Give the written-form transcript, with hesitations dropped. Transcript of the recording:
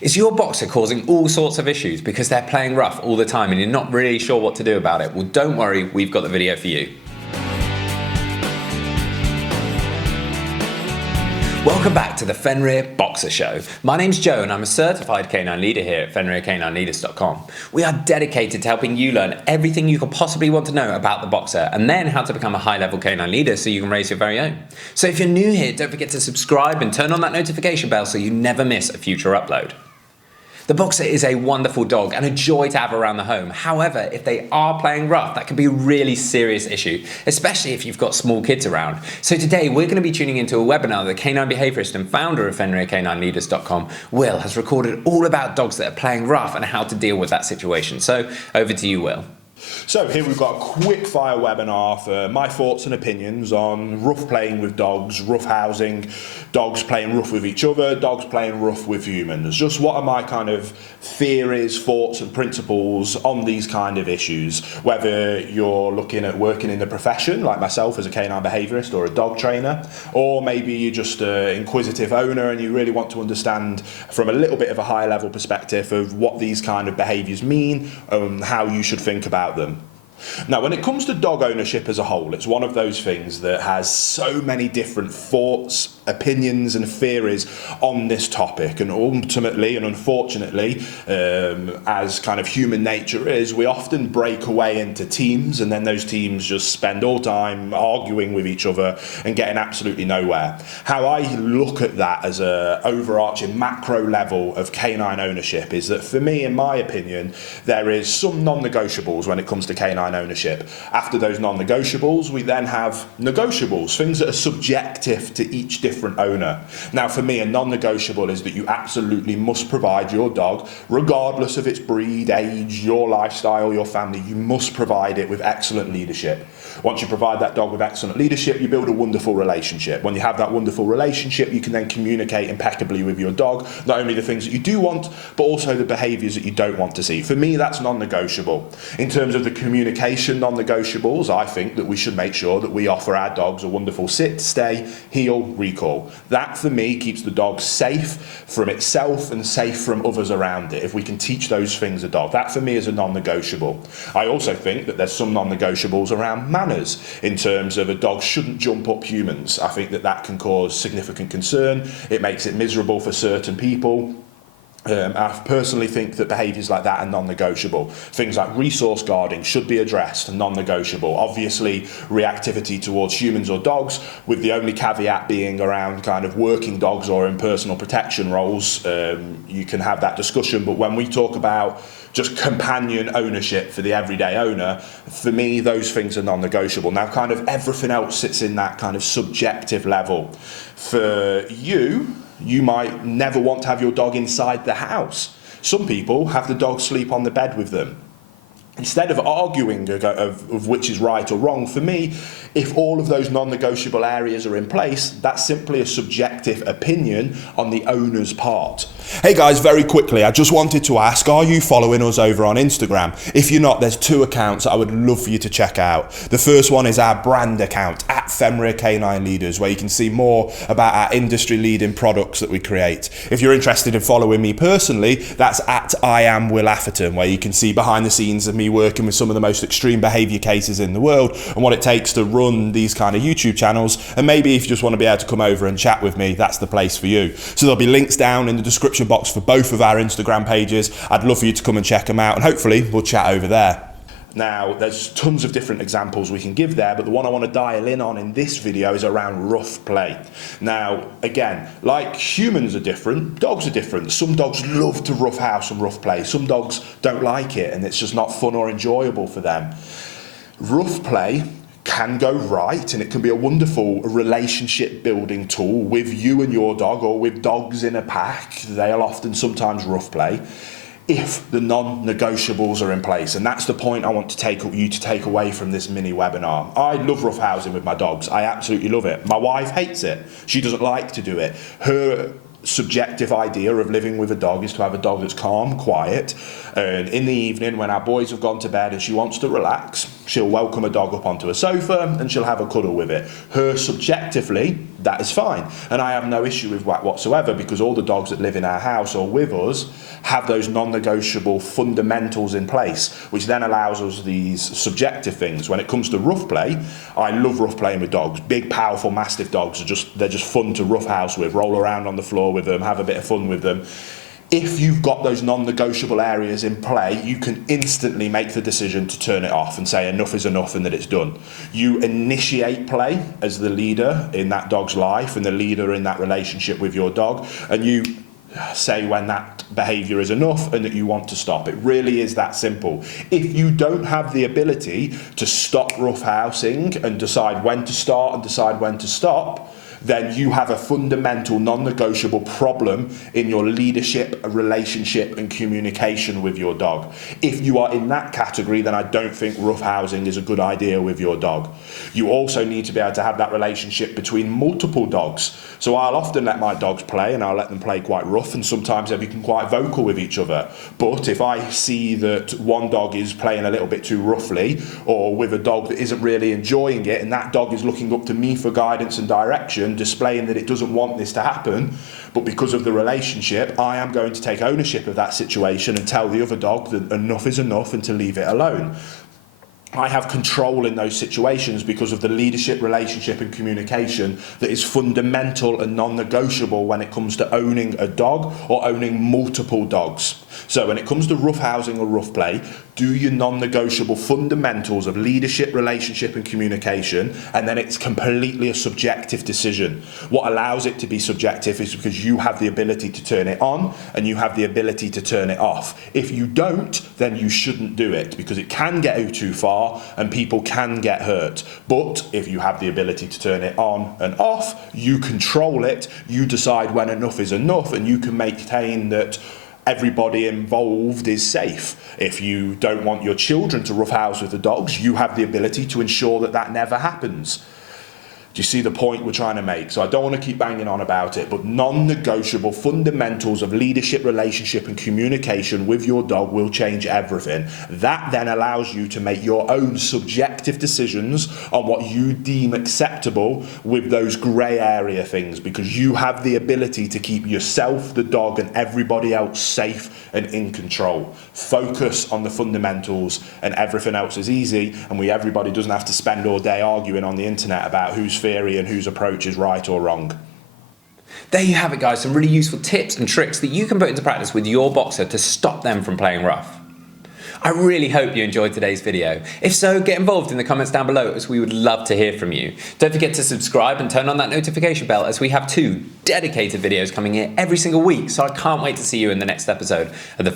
Is your boxer causing all sorts of issues because they're playing rough all the time and you're not really sure what to do about it? Well, don't worry, we've got the video for you. Welcome back to the Fenrir Boxer Show. My name's Joe and I'm a certified canine leader here at FenrirCanineLeaders.com. We are dedicated to helping you learn everything you could possibly want to know about the boxer and then how to become a high-level canine leader so you can raise your very own. So if you're new here, don't forget to subscribe and turn on that notification bell so you never miss a future upload. The boxer is a wonderful dog and a joy to have around the home. However, if they are playing rough, that can be a really serious issue, especially if you've got small kids around. So today we're going to be tuning into a webinar that canine behaviorist and founder of FenrirCanineLeaders.com, Will, has recorded all about dogs that are playing rough and how to deal with that situation. So over to you, Will. So here we've got a quick fire webinar for my thoughts and opinions on rough playing with dogs, rough housing, dogs playing rough with each other, dogs playing rough with humans. Just what are my kind of theories, thoughts and principles on these kind of issues, whether you're looking at working in the profession like myself as a canine behaviorist or a dog trainer, or maybe you're just an inquisitive owner and you really want to understand from a little bit of a higher level perspective of what these kind of behaviours mean and how you should think about them. Now, when it comes to dog ownership as a whole, it's one of those things that has so many different thoughts, opinions and theories on this topic, and ultimately and unfortunately, as kind of human nature is, we often break away into teams and then those teams just spend all time arguing with each other and getting absolutely nowhere. How I look at that as a overarching macro level of canine ownership is that for me, in my opinion, there is some non-negotiables when it comes to canine ownership. After those non-negotiables, we then have negotiables, things that are subjective to each different owner. Now, for me, a non-negotiable is that you absolutely must provide your dog, regardless of its breed, age, your lifestyle, your family, you must provide it with excellent leadership. Once you provide that dog with excellent leadership, you build a wonderful relationship. When you have that wonderful relationship, you can then communicate impeccably with your dog, not only the things that you do want, but also the behaviours that you don't want to see. For me, that's non-negotiable. In terms of the communication non-negotiables, I think that we should make sure that we offer our dogs a wonderful sit, stay, heel, recall. That for me keeps the dog safe from itself and safe from others around it. If we can teach those things a dog, that for me is a non-negotiable. I also think that there's some non-negotiables around manners in terms of a dog shouldn't jump up humans. I think that that can cause significant concern. It makes it miserable for certain people. I personally think that behaviours like that are non-negotiable. Things like resource guarding should be addressed, non-negotiable. Obviously, reactivity towards humans or dogs, with the only caveat being around kind of working dogs or in personal protection roles, you can have that discussion. But when we talk about just companion ownership for the everyday owner, for me, those things are non-negotiable. Now, kind of everything else sits in that kind of subjective level. For you, you might never want to have your dog inside the house. Some people have the dog sleep on the bed with them. Instead of arguing of which is right or wrong, for me, if all of those non-negotiable areas are in place, that's simply a subjective opinion on the owner's part. Hey guys, very quickly, I just wanted to ask, are you following us over on Instagram? If you're not, there's two accounts that I would love for you to check out. The first one is our brand account, at Fenrir Canine Leaders, where you can see more about our industry-leading products that we create. If you're interested in following me personally, that's at I am Will Atherton, where you can see behind the scenes of me working with some of the most extreme behaviour cases in the world and what it takes to run these kind of YouTube channels. And maybe if you just want to be able to come over and chat with me, that's the place for you. So there'll be links down in the description box for both of our Instagram pages. I'd love for you to come and check them out and hopefully we'll chat over there. Now, there's tons of different examples we can give there, but the one I want to dial in on in this video is around rough play. Now, again, like humans are different, dogs are different. Some dogs love to rough house and rough play. Some dogs don't like it and it's just not fun or enjoyable for them. Rough play can go right and it can be a wonderful relationship building tool with you and your dog, or with dogs in a pack. They'll often sometimes rough play if the non-negotiables are in place. And that's the point I want to take away from this mini webinar. I love rough housing with my dogs. I absolutely love it. My wife hates it. She doesn't like to do it. Her subjective idea of living with a dog is to have a dog that's calm, quiet, and in the evening when our boys have gone to bed and she wants to relax, She'll welcome a dog up onto a sofa and she'll have a cuddle with it. Her subjectively, that is fine. And I have no issue with that whatsoever, because all the dogs that live in our house or with us have those non-negotiable fundamentals in place, which then allows us these subjective things. When it comes to rough play, I love rough playing with dogs. Big, powerful, mastiff dogs they're just fun to roughhouse with, roll around on the floor with them, have a bit of fun with them. If you've got those non-negotiable areas in play, you can instantly make the decision to turn it off and say enough is enough and that it's done. You initiate play as the leader in that dog's life and the leader in that relationship with your dog, and you say when that behaviour is enough and that you want to stop. It really is that simple. If you don't have the ability to stop roughhousing and decide when to start and decide when to stop, then you have a fundamental non-negotiable problem in your leadership, relationship and communication with your dog. If you are in that category, then I don't think roughhousing is a good idea with your dog. You also need to be able to have that relationship between multiple dogs. So I'll often let my dogs play, and I'll let them play quite rough, and sometimes they become quite vocal with each other. But if I see that one dog is playing a little bit too roughly, or with a dog that isn't really enjoying it, and that dog is looking up to me for guidance and direction, displaying that it doesn't want this to happen, but because of the relationship, I am going to take ownership of that situation and tell the other dog that enough is enough and to leave it alone. I have control in those situations because of the leadership, relationship and communication that is fundamental and non-negotiable when it comes to owning a dog or owning multiple dogs. So when it comes to roughhousing or rough play, do your non-negotiable fundamentals of leadership, relationship and communication, and then it's completely a subjective decision. What allows it to be subjective is because you have the ability to turn it on and you have the ability to turn it off. If you don't, then you shouldn't do it, because it can get too far and people can get hurt. But if you have the ability to turn it on and off, you control it, you decide when enough is enough, and you can maintain that everybody involved is safe. If you don't want your children to roughhouse with the dogs, you have the ability to ensure that that never happens. Do you see the point we're trying to make? So I don't want to keep banging on about it, but non-negotiable fundamentals of leadership, relationship and communication with your dog will change everything. That then allows you to make your own subjective decisions on what you deem acceptable with those grey area things, because you have the ability to keep yourself, the dog and everybody else safe and in control. Focus on the fundamentals and everything else is easy, and everybody doesn't have to spend all day arguing on the internet about whose theory and whose approach is right or wrong. There you have it, guys, some really useful tips and tricks that you can put into practice with your boxer to stop them from playing rough. I really hope you enjoyed today's video. If so, get involved in the comments down below, as we would love to hear from you. Don't forget to subscribe and turn on that notification bell, as we have 2 dedicated videos coming here every single week, so I can't wait to see you in the next episode of the